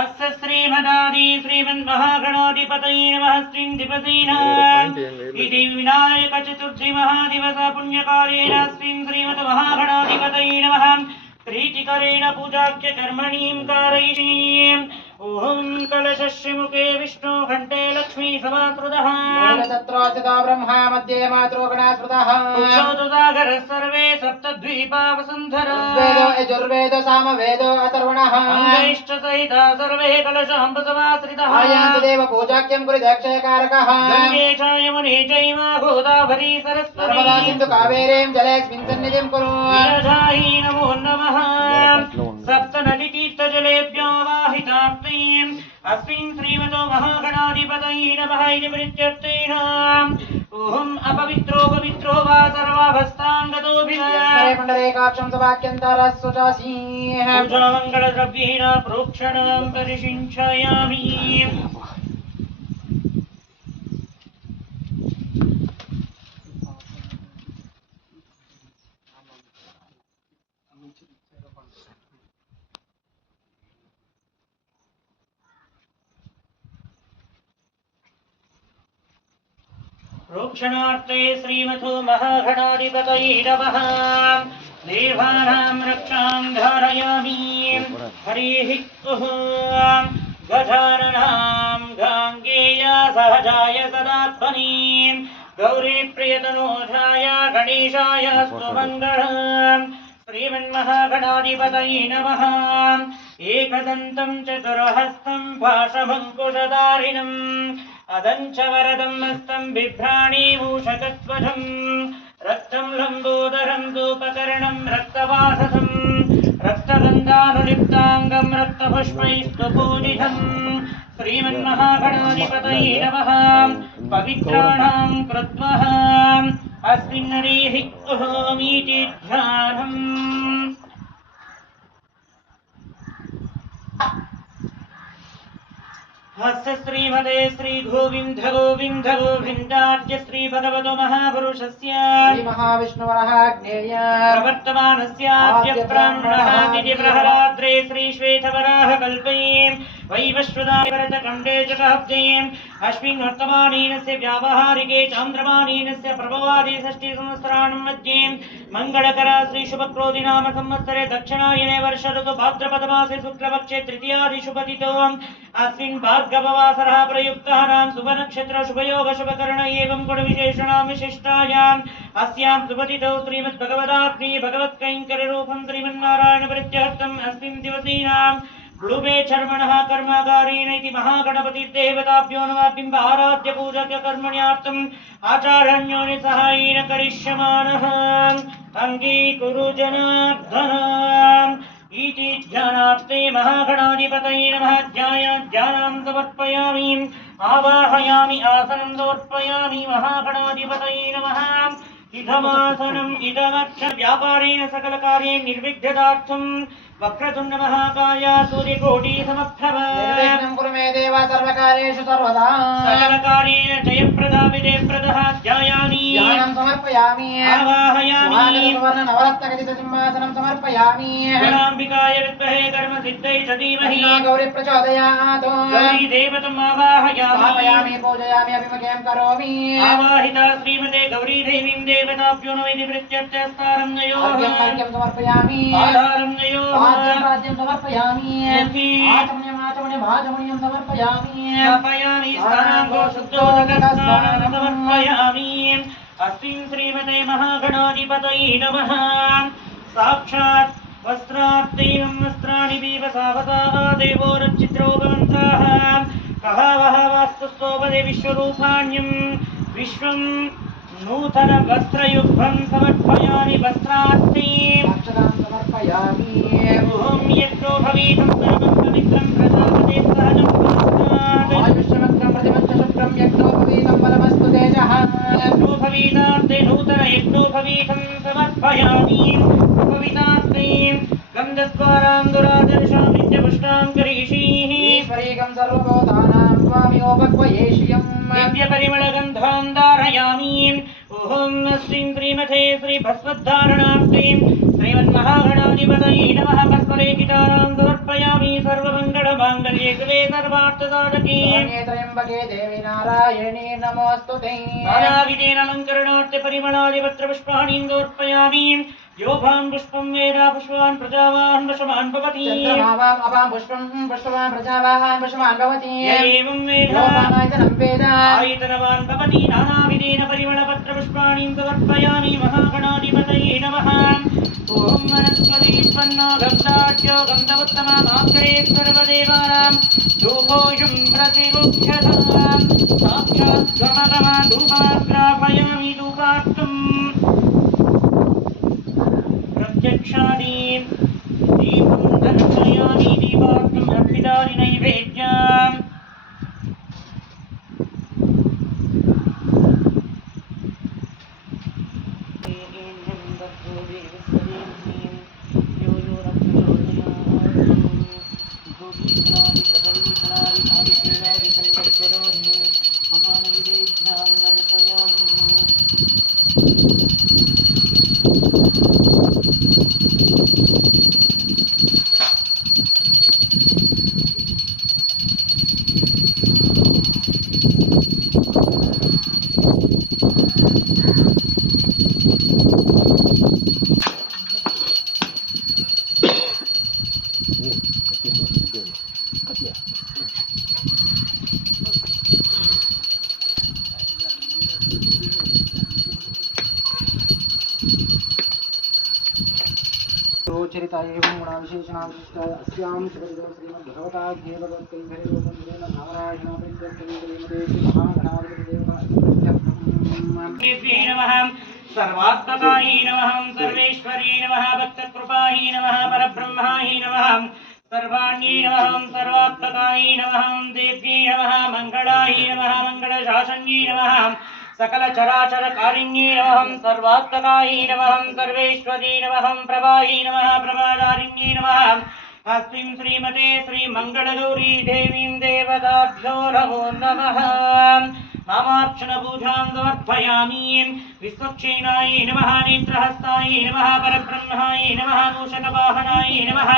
अस्य श्रीमदादि श्रीमन्महागणाधिपतये नमः। श्रीं दिवसेन इति विनायक चतुर्थी महादिवस पुण्यकालेन श्रीं श्रीमन्महागणाधिपतये नमः। प्रीतिकरेण पूजाख्य कर्मणीं कारयिष्ये। ओम कलशस्य मुखे विष्णु घंटे लक्ष्मी समाकृतः तत्रोचितो ब्रह्मा मध्ये मातृगणास्मृतः उक्षौतुसागर सर्वे सप्तद्वीपा वसुन्धरा वेदो यजुर्वेदो सामवेदो अथर्वणः अंगैश्च सहिता सर्वे कलशाम्बुसमाश्रितः आयान्तु देव पूजाख्यं कुरुदक्षयकारकः गङ्गे च यमुने चैव गोदावरी सरस्वती नर्मदा सिन्धु कावेरीं जलेऽस्मिन् सन्निधिं कुरु विरजायै नमो नमः। सप्तनदीतीर्थजलेभ्यो वाहिताप्तैः अस्मिन् श्रीमतो महागणाधिपतये नमः इति प्रीत्यर्थेन ओम अपवित्रो पवित्रो वा सर्वावस्थाङ्गतोऽभिनः मण्डलेकाक्षं सवाक्यन्तरस्वचासी पूजामङ्गलद्रव्येण प्रोक्षणं परिषिञ्चयामि। प्रोक्षणार्थे श्रीमतो महागणाधिपतये नमः। देवानां रक्षां धारयामि। हरिः ॐ गजाननां गाङ्गेय सहजाय सदात्मने गौरीप्रियतनोजाय गणेशाय सुमङ्गलम्। श्रीमन्महागणाधिपतये नमः। एकदन्तं चतुर्हस्तं भाषमङ्कुशधारिणम् अदञ्च वरदं हस्तं बिभ्राणीभूषकध्वजं रक्तं लम्बोदरं धूपकर्णं रक्तवाससं रक्तगन्धानुलिप्ताङ्गं रक्तपुष्पैस्तु पूजितं। श्रीमन्महागणाधिपतये नमः। पवित्राणां कृत्वः अस्मिन् हरिः ॐ ध्यानम्। हस्य श्रीमते श्री गोविंद गोविंद गोविंदाद्य श्री भगवतो महापुरुषस्य श्री महाविष्णुवरः ज्ञेय प्रवर्तमानस्याद्य ब्राह्मणः तिथि प्रहलाद्रे श्री श्वेतवराह कल्पे वैवस्वदावरतकण्डे च सहब्दे अस्मिन् वर्तमानेनस्य व्यावहारिके चान्द्रमानेनस्य प्रभवादि षष्ठी संवत्सराणां मध्ये मंगलकर श्री शुभक्रोधि नाम संवत्सरे दक्षिणायने वर्ष ऋतु भाद्रपदमासे शुक्लपक्षे तृतीयादि शुभतिथौ अस्मिन् भार्गववासरः प्रयुक्तः नाम शुभनक्षत्र शुभयोग शुभकर्ण एवं गुणविशेषणां विशिष्टायाम् अस्यां शुभतिथौ श्रीमद्भगवदाग्नि भगवत्कैङ्कर्यरूपं श्रीमन्नारायणपरित्यर्थम् अस्मिन् दिवसेनां ब्लूबे चर्मणः कर्मागारेण इति महागणपतिर्देवताभ्यो नमः। बिम्ब आराध्य पूजक कर्मण्यार्थम् आचार्योनि सहायेन करिष्यमाणः अङ्गीकुरु जनार्दन इति ध्यानार्थे महागणाधिपतये नमः। ध्यानं समर्पयामि आवाहयामि आसनं समर्पयामि महागणाधिपतये नमः। इदमासनम् इदमक्ष व्यापारेण सकलकार्ये निर्विघ्नतार्थम् वक्रतुण्ड महाकाय सूर्यकोटि समप्रभ निर्विघ्नं कुरु मे देव सर्वकार्येषु सर्वदा सकलकार्येण जयप्रदा विजयप्रदः ध्यायामि ध्यानं समर्पयामि आवाहयामि सुवर्ण नवरत्नखचित सिंहासनं समर्पयामि गणाम्बिकाय विद्महे कर्मसिद्धये च धीमहि गौरी प्रचोदयात् गौरी देवतम् आवाहयामि स्थापयामि पूजयामि अभिमुखीं करोमि आवाहिता श्रीमते गौरी देवीं देवताभ्यो नमः इति प्रीत्यर्थस्तारं नयोः अर्घ्यं समर्पयामि आधारं नयोः राज्यं समर्पयामि आचमनीयं समर्पयामि स्थापयामि स्नानाङ्गो शुद्धोदकस्नानं समर्पयामि अस्मिन् श्रीमते महागणाधिपतये नमः। साक्षात् वस्त्रार्थैनं वस्त्राणि बीवसावता देवो रचित्रो भवन्तः कः वः वास्तुस्तोपदे विश्वरूपाण्यं विश्वं नूतन वस्त्रयुग्मं समर्पयामि वस्त्रार्थी समर्पयामि ओम यत्रो भवेतं सर्वं पवित्रं प्रजापते सहजं पुरस्तात् आयुष्यमग्नं प्रतिमञ्च शुक्रं यज्ञो भवेतं बलमस्तु तेजः यज्ञो भवेतार्थे नूतन यज्ञो भवेतं समर्पयामि भवितार्थे गन्धद्वारां दुरादर्शामिञ्च पुष्टां करीषीः ईश्वरीकं सर्वभूतानां स्वामियोपक्वयेष्यं दिव्यपरिमलगन्धां धारयामि। ओम श्रीं श्रीमते श्री भस्मद्धारणार्थे श्रीमन्महागणाधिपतये नमः। भस्मलेखितानां समर्पयामि सर्वमङ्गलमाङ्गल्ये केसरे सर्वार्थसाधके शरण्ये त्र्यम्बके देवी नारायणी नमोऽस्तुते नानाविधेन अलङ्करणार्थे परिमलादिपत्रपुष्पाणि समर्पयामि यो भान् पुष्पं वेद पुष्पवान् प्रजावान् वशवान् भवति चन्द्रमावाम् अपां पुष्पं पुष्पवान् प्रजावान् वशवान् भवति य एवं वेद यो वामायतनं वेद आयतनवान् भवति नानाविधेन परिमलपत्रपुष्पाणि समर्पयामि महागणाधिपतये नमः ॐ वनस्पतिष्पन्नो गन्धाढ्यो गन्धवत्तमामाग्रे सर्वदेवानां धूपोऽयं प्रतिगुह्यतां साक्षात् स्वमगमा धूपाग्रापयामि धूपार्थम् प्रत्यक्षादीं दीपं दर्शयामि दीपार्थम् अर्पितानि नैवेद्यम् चरिता एवं गुणाविशेषणाविशिष्ट अस्यां सुपरिदो श्रीमद्भगवताध्ये भगवत्कैङ्कर्ययोगेन नारायणाभिर्गतैर्गणेशे देव्यै नमः सर्वात्मकायै नमः सर्वेश्वर्यै नमः भक्तकृपायै नमः परब्रह्मायै नमः सर्वाण्यै नमः सर्वात्मकायै नमः देव्यै नमः मङ्गलायै नमः मङ्गलशासन्यै नमः सकल चराचर कारिण्ये नमः सर्वात्मकायै नमः सर्वेश्वर्यै नमः प्रभायै नमः प्रभादारिण्ये नमः अस्मिन् श्रीमते श्रीमङ्गलगौरी देवीं देवताभ्यो नमो नमः नामार्चनपूजां समर्पयामि विश्वक्षेणाय नमः नेत्रहस्ताय नमः परब्रह्माय नमः मूषकवाहनाय नमः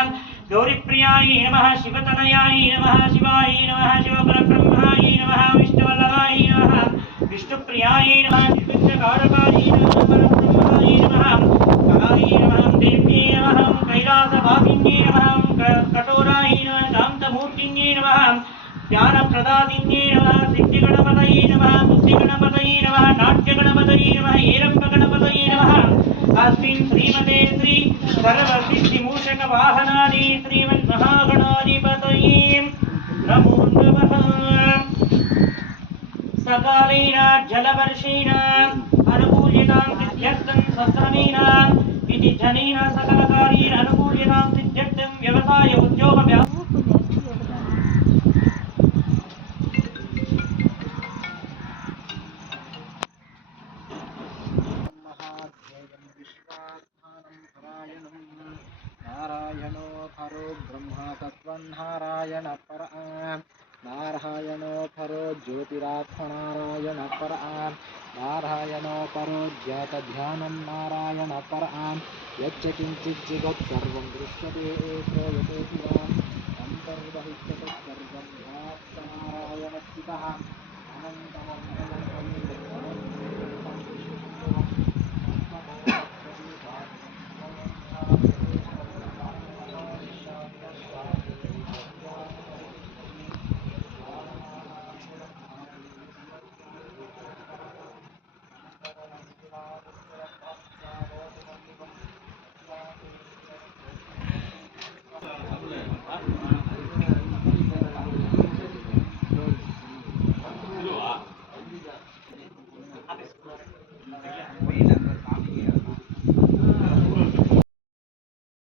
गौरीप्रियाय नमः शिवतनयाय नमः शिवाय नमः शिवपरब्रह्माय नमः विष्णुवल्लभाय नमः विष्णुप्रियाय नमः विष्णुकारकाय नमः परब्रह्माय नमः कलाय नमः देव्यै नमः कैलासवासिन्यै नमः कठोराय नमः शान्तमूर्तिन्यै नमः ज्ञानप्रदादिन्ये नमः सिद्धिगणपतये नमः बुद्धिगणपतये नमः नाट्यगणपतये नमः हेरम्बगणपतये नमः अस्मिन् श्रीमते श्री सर्वसिद्धिमूषकवाहनादि श्रीमन्महागणाधिपतये नमो नमः सकालेन जलवर्षेण अनुकूल्यतां सिद्ध्यर्थं सत्रमेन इति जनेन सकलकार्येण अनुकूल्यतां सिद्ध्यर्थं व्यवसाय उद्योग नारायणो परो ब्रह्म तत्त्वन्नारायण पर नारायणो परो ज्योतिरात्मनारायण पर नारायणो परो ज्ञातध्यानं नारायण पर यच्च किञ्चित् जगत् सर्वं दृश्यते श्रूयते अन्तर्बहिष्यते सर्वं नारायणस्थितः